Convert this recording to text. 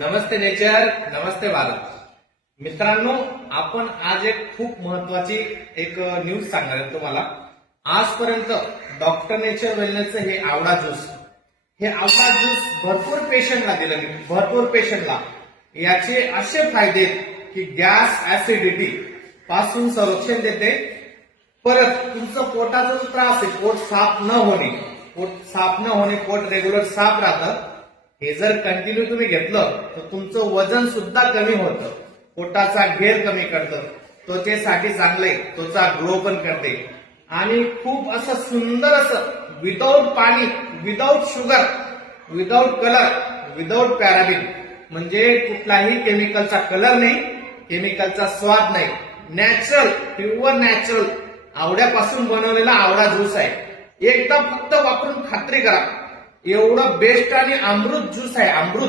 नमस्ते nature, नमस्ते भारत. मित्रांनो, आपण आज एक खूप महत्वाची एक न्यूज सांगणार आहे तुम्हाला. आजपर्यंत डॉक्टर नेचर वेलनेसचं हे आवळा ज्यूस भरपूर पेशंटला दिलं मी, भरपूर पेशंटला. याचे असे फायदे की गॅस ऍसिडिटी पासून संरक्षण देते. परत तुमचं पोटाचा जो त्रास आहे, पोट साफ न होणे, पोट रेग्युलर साफ राहतं. हे जर कंटिन्यू तुम्ही घेतलं तर तुमचं वजन सुद्धा कमी होतं, पोटाचा घेर कमी करतं, त्वचेसाठी चांगले, त्वचा ग्लो पण करते. आणि खूप असं सुंदर असं विदाऊट पाणी, without sugar, without colour, without paraben, म्हणजे कुठलाही केमिकलचा कलर नाही, केमिकलचा स्वाद नाही. नॅचरल, प्युअर नॅचरल आवळ्यापासून बनवलेला आवळा ज्यूस आहे. एकदा फक्त वापरून खात्री करा. एवढं बेस्ट आणि अमृत ज्यूस आहे, अमृत.